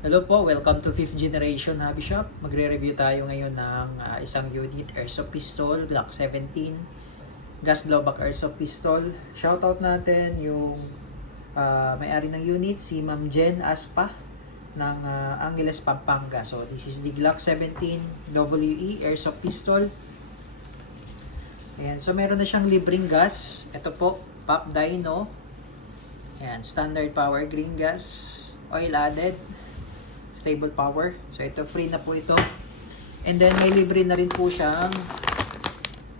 Hello po, welcome to 5th generation Hobby Shop. Magre-review tayo ngayon ng isang unit airsoft pistol, Glock 17, gas blowback airsoft pistol. Shoutout natin yung may-ari ng unit, si Ma'am Jen Aspa ng Angeles, Pampanga. So this is the Glock 17 WE airsoft pistol. Ayan, so meron na siyang libreng gas. Ito po, Pop Dino. Ayan, standard power green gas, oil added, stable power. So ito free na po ito. And then may libre na rin po siyang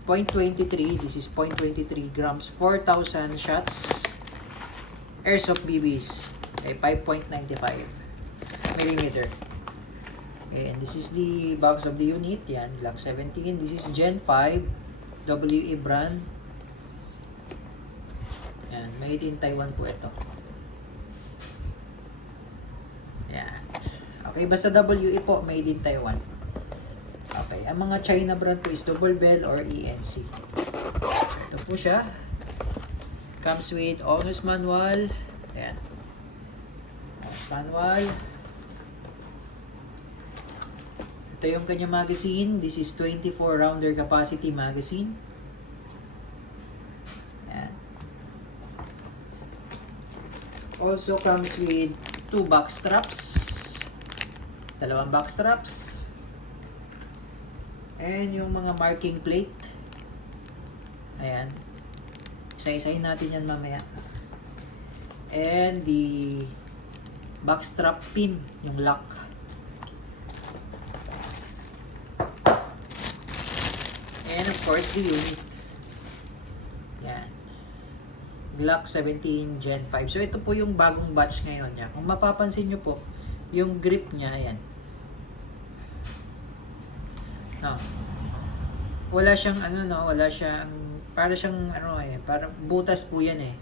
0.23. This is 0.23 grams, 4,000 shots. Airsoft BBs ay 5.95 millimeter. And this is the box of the unit. Yan, Glock 17. This is Gen 5 WE brand. Yan, made in Taiwan po ito. Yan. Okay, basta WE po, made in Taiwan. Okay, ang mga China brand po is Double Bell or ENC. Ito po siya. Comes with owner's manual. Ayan. Owner's manual. Ito yung kanyang magazine. This is 24 rounder capacity magazine. Ayan. Also comes with 2 back straps. Dalawang back straps. And yung mga marking plate. Ayan. Isa-isahin natin yan mamaya. And the back strap pin, yung lock. And of course, the unit. Yan. Glock 17 Gen 5. So ito po yung bagong batch ngayon niya. Kung mapapansin nyo po, yung grip niya, ayan. No. Wala siyang wala siyang para siyang para butas po 'yan eh.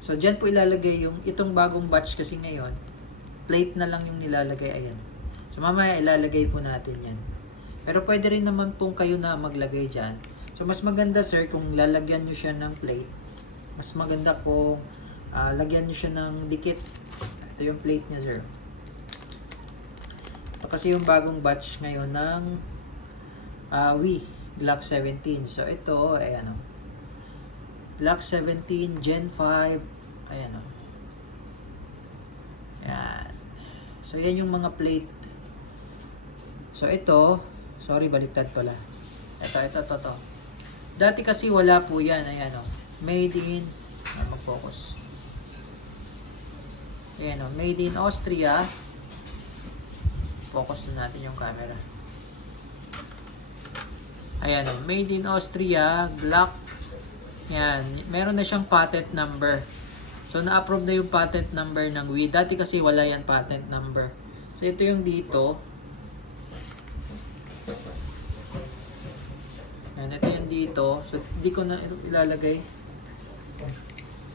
So diyan po ilalagay yung itong bagong batch kasi ngayon. Plate na lang yung nilalagay, ayan. So mamaya ilalagay po natin 'yan. Pero pwede rin naman pong kayo na maglagay diyan. So mas maganda sir kung lalagyan niyo siya ng plate. Mas maganda kung lagyan niyo siya ng dikit. Ito yung plate niya sir. Ito kasi yung bagong batch ngayon ng Glock 17. So ito, ayan o. Glock 17 Gen 5. Ayan o. Ayan. So yan yung mga plate. So ito, sorry baliktad pala. Ito. Dati kasi wala po yan. Ayan o. Made in, mag-focus. Ayan o. Made in Austria. Focus na natin yung camera. Ayan o, made in Austria, Glock. Yan, meron na siyang patent number. So, na-approve na yung patent number ng WE. Dati kasi wala yan patent number. So, ito yung dito. Yan, ito yung dito. So, di ko na ilalagay.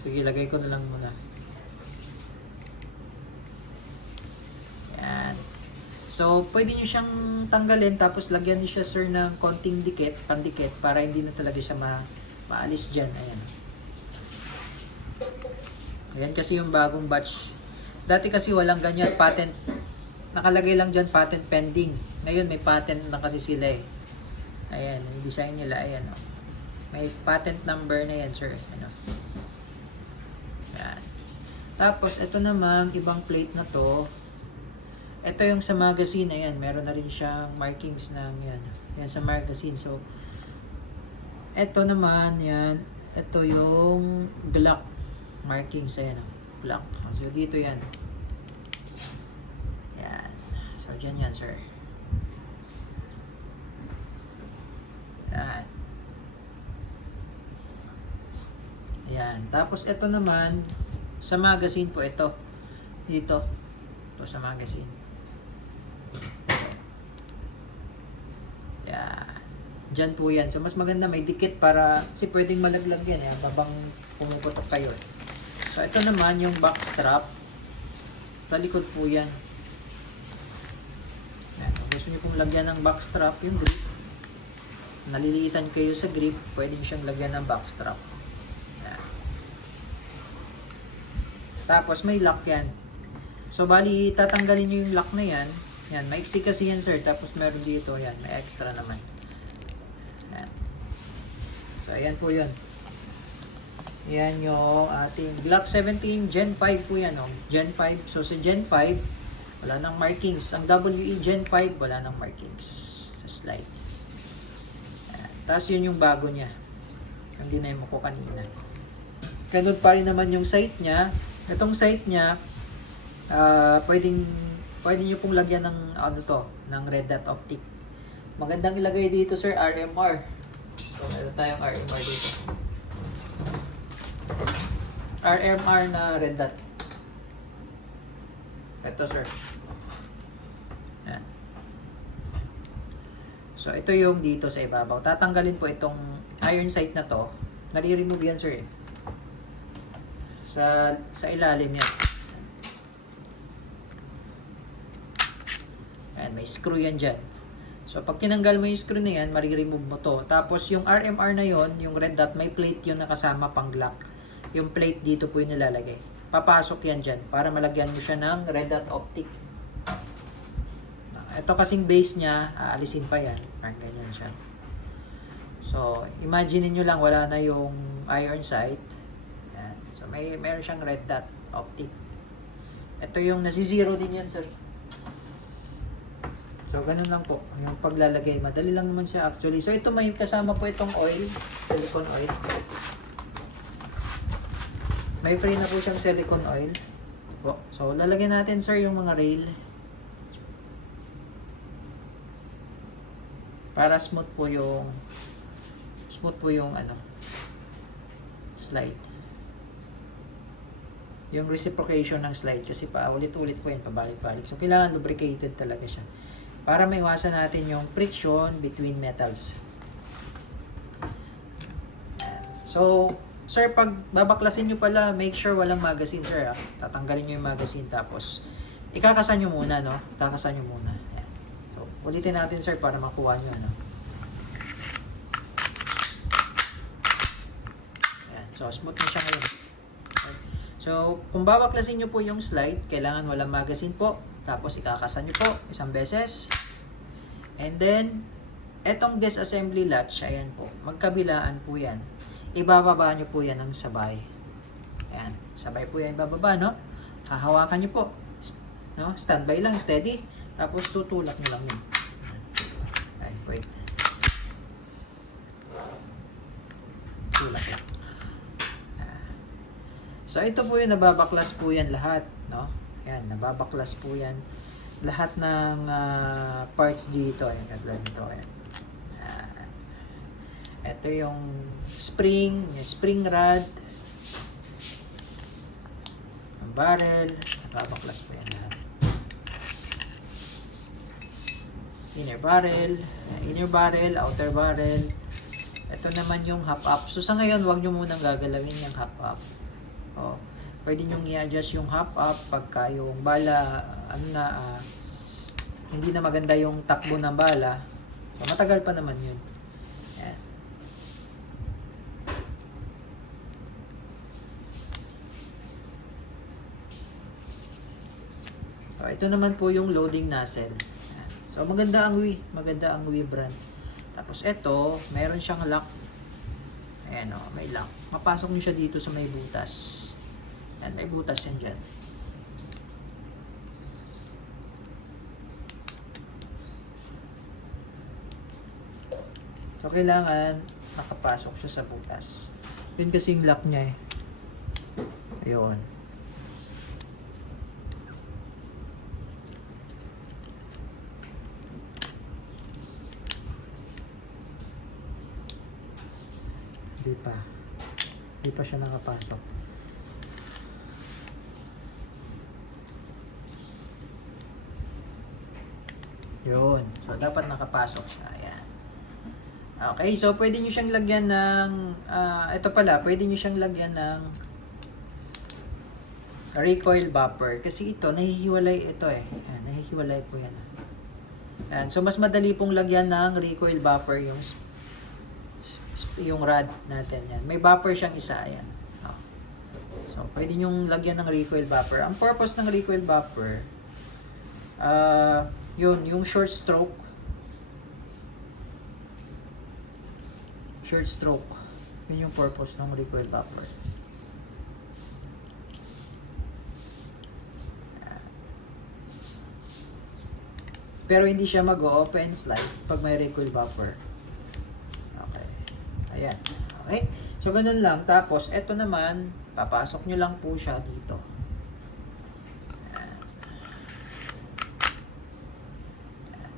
Sige, ilagay ko na lang muna. Yan. So, pwede nyo siyang tanggalin tapos lagyan nyo siya sir ng konting dikit, pandikit para hindi na talaga siya maalis dyan. Ayan. Ayan kasi yung bagong batch. Dati kasi walang ganyan, patent. Nakalagay lang dyan patent pending. Ngayon may patent na kasi sila eh. Ayan, yung design nila, ayan o. May patent number na yan sir. Ano. Ayan. Tapos, ito namang ibang plate na to. Ito yung sa magazine, ayan, meron na rin siyang markings ng yan. Yan sa magazine. So, ito naman, yan. Ito yung Glock markings, ayan. Glock. So, dito yan. Yan. So, dyan yan, sir. Yan. Yan. Tapos, ito naman, sa magazine po, ito. Dito. Ito sa magazine. Yan. Diyan po yan. So, mas maganda may dikit para kasi pwedeng malaglag yan eh, habang pumuputok kayo. So, ito naman yung back strap. Talikod po yan. Yan. Kung gusto nyo pong lagyan ng back strap, yung grip. Naliliitan kayo sa grip, pwede nyo siyang lagyan ng back strap. Yan. Tapos, may lock yan. So, bali, tatanggalin nyo yung lock na yan. Yan, maiksi kasi yan, sir. Tapos, meron dito, yan, may extra naman. Yan. So, ayan po yun. Yan yung ating Glock 17 Gen 5 po yan, oh. Gen 5. So, sa Gen 5, wala nang markings. Ang WE Gen 5, wala nang markings sa slide. Yan. Tapos, yun yung bago niya. Yung dinemo ko kanina. Ganun pa rin naman yung sight niya. Itong sight niya, pwede nyo pong lagyan ng ano to, ng red dot optic. Magandang ilagay dito, sir, RMR. So, meron tayong RMR dito. RMR na red dot. Ito, sir. Yan. So, ito yung dito sa ibabaw. Tatanggalin po itong iron sight na to. Nare-remove yan, sir. Sa ilalim yan. Ayan, may screw yan dyan. So, pag tinanggal mo yung screw na yan, mariremove mo to. Tapos, yung RMR na yon, yung red dot, may plate yun na kasama pang Glock. Yung plate dito po yung nilalagay. Papasok yan dyan para malagyan mo siya ng red dot optic. Ito kasing base niya, aalisin pa yan. Parang ganyan siya. So, imagine niyo lang, wala na yung iron sight. Ayan. So, meron siyang red dot optic. Ito yung nasi-zero din yan, sir. So, ganun lang po. Yung paglalagay. Madali lang naman siya actually. So, ito may kasama po itong oil. Silicone oil. May free na po siyang silicone oil. Po. So, lalagyan natin, sir, yung mga rail. Para smooth po yung ano, slide. Yung reciprocation ng slide. Kasi pa ulit-ulit po yan. Pabalik-balik. So, kailangan lubricated talaga siya. Para maiwasan natin yung friction between metals. So, sir, pag babaklasin nyo pala, make sure walang magazine, sir. Tatanggalin nyo yung magazine, tapos ikakasan nyo muna, no? Ikakasan nyo muna. Ayan. So, ulitin natin, sir, para makuha nyo, ano? Ayan. So, smooth na siya ngayon. Okay. So, kung babaklasin nyo po yung slide, kailangan walang magazine po. Tapos, ikakasan nyo po isang beses. And then, etong disassembly latch, ayan po, magkabilaan po yan. Ibababa nyo po yan ng sabay. Ayan, sabay po yan ibababa, no? Hahawakan nyo po. No? Standby lang, steady. Tapos, tutulak nyo lang yun. Ay, wait. Tulak lang. So, ito po yung nababaklas po yan lahat, no? Ayan, nababaklas po yan. Lahat ng parts dito. Ayan, katulad nito. Ayan. Ito yung spring rod, ang barrel, nababaklas po yan lahat. Inner barrel, outer barrel. Ito naman yung half-up. So, sa ngayon, huwag nyo munang gagalawin yung half-up. O, pwede nyo i-adjust yung half-up pagka yung bala, hindi na maganda yung takbo ng bala. So, matagal pa naman yun. Ayan. So, ito naman po yung loading nozzle. Ayan. So, maganda ang Wii brand. Tapos, ito, meron siyang lock. Ayan o, may lock. Mapasok nyo siya dito sa may butas. Ayan, may butas yan dyan. So, kailangan nakapasok siya sa butas. Yun kasi yung lock niya eh. Ayun. Hindi pa siya nakapasok. Yun. So, dapat nakapasok siya. Ayan. Okay, so pwede nyo siyang lagyan ng, ito pala, pwede nyo siyang lagyan ng recoil buffer. Kasi ito, nahihiwalay ito eh. Ayan, nahihiwalay po yan. Ayan, so mas madali pong lagyan ng recoil buffer yung rod natin. Yan. May buffer siyang isa. Ayan. So, So, pwede nyong lagyan ng recoil bumper. Ang purpose ng recoil bumper, yun, yung short stroke. Short stroke. Yun yung purpose ng recoil bumper. Pero hindi siya mag-open slide pag may recoil bumper. Okay. Ayan. Okay. So, ganun lang. Tapos, eto naman, papasok nyo lang po siya dito. Ayan.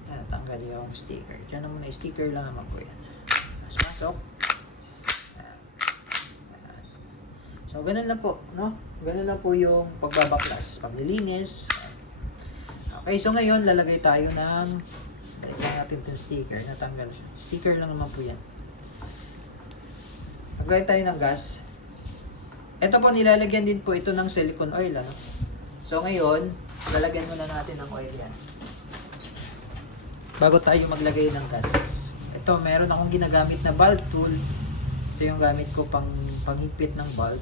Ayan. Tanggal yung sticker. Diyan naman, sticker lang naman po yan. Mas pasok. Ayan. Ayan. So, ganun lang po. No? Ganun lang po yung pagbabaklas. Paglilinis. Okay, so ngayon, lalagay tayo ng lagyan natin itong sticker. Natanggal siya. Sticker lang naman po yan. Lagay tayo ng gas. Ito po, nilalagyan din po ito ng silicone oil. Ano? So ngayon, lalagyan muna natin ng oil yan. Bago tayo maglagay ng gas. Ito, meron akong ginagamit na bulb tool. Ito yung gamit ko panghigpit ng bulb.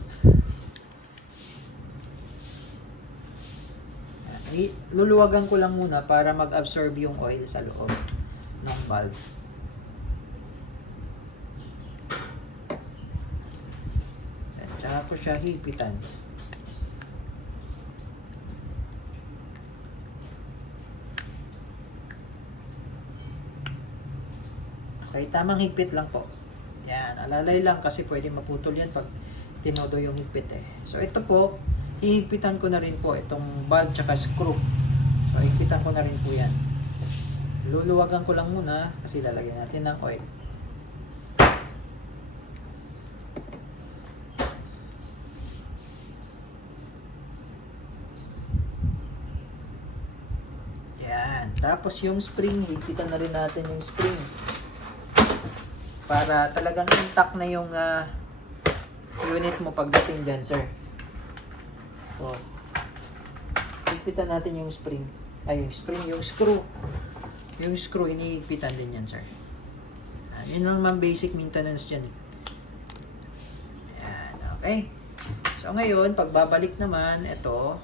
Luluwagan ko lang muna para mag-absorb yung oil sa loob ng valve. At saka ko siya hipitan. Okay, tamang higpit lang po. Yan, alalay lang kasi pwede maputol yan pag tinodo yung higpit eh. So ito po, hihigpitan ko na rin po itong valve tsaka screw. So, higpitan ko na rin po yan. Luluwagan ko lang muna kasi lalagyan natin ng oil. Yan. Tapos yung spring, higpitan na rin natin yung spring. Para talagang intact na yung unit mo pagdating dyan, sir. So, higpitan natin yung spring. Ay, yung screw. Yung screw, hinihigpitan din yan, sir. Yun lang man basic maintenance dyan. Yan, okay. So, ngayon, pagbabalik naman, ito,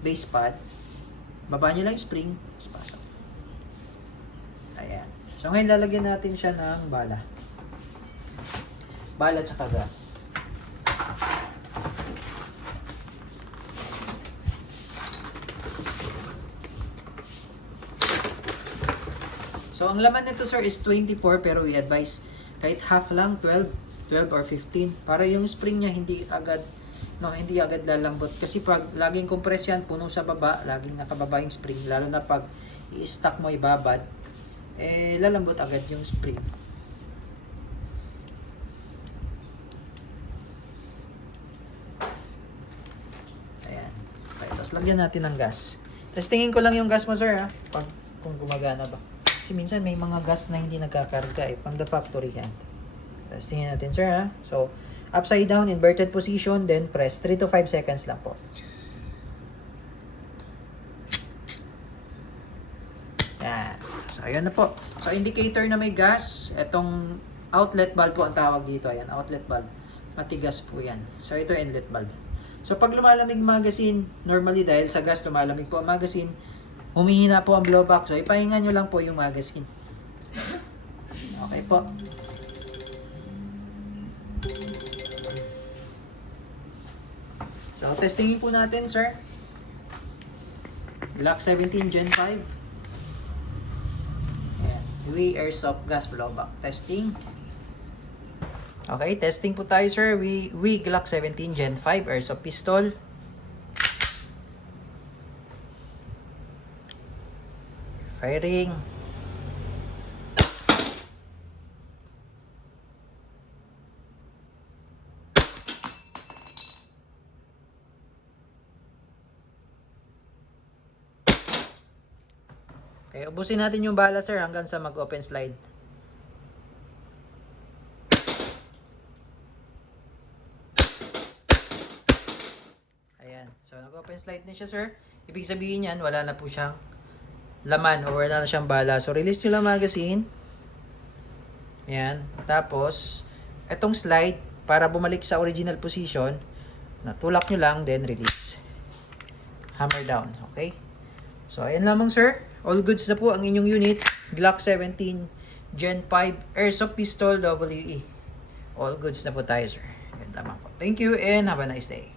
base pad. Baba nyo lang spring. Pasok. Ayan. So, ngayon, lalagyan natin siya ng bala. Bala tsaka gas. So, ang laman nito, sir, is 24, pero we advise kahit half lang, 12 or 15. Para yung spring niya hindi agad lalambot. Kasi pag laging compress yan, puno sa baba, laging nakababa yung spring, lalo na pag i-stack mo ibabad, lalambot agad yung spring. Ayan. Okay, tapos lagyan natin ng gas. Testingin ko lang yung gas mo, sir, ha? Kung gumagana ba. Kasi minsan may mga gas na hindi nagkakarga from the factory hand. Tapos tingnan natin, sir, ha? So, upside down, inverted position, then press 3 to 5 seconds lang po. Yan. So, ayan na po. So, indicator na may gas. Itong outlet valve po ang tawag dito. Ayan, outlet valve. Matigas po yan. So, ito inlet valve. So, pag lumalamig magazine, normally dahil sa gas lumalamig po ang magazine, humihina po ang blowback. So, ipahinga nyo lang po yung magazine. Okay po. So, testingin po natin, sir. Glock 17 Gen 5. Ayan. We airsoft gas blowback. Testing. Okay, testing po tayo, sir. We Glock 17 Gen 5 airsoft pistol. Firing. Okay, ubusin natin yung bala, sir, hanggang sa mag-open slide. Ayan. So, nag-open slide na siya, sir. Ibig sabihin yan, wala na po siyang laman o wala na siyang bala. So, release nyo lang magazine. Ayan. Tapos, etong slide, para bumalik sa original position, Tulak nyo lang, then release. Hammer down, okay? So, ayan lamang sir. All goods na po ang inyong unit. Glock 17 Gen 5 Airsoft Pistol WE. All goods na po tayo sir. Ayan lamang po. Thank you and have a nice day.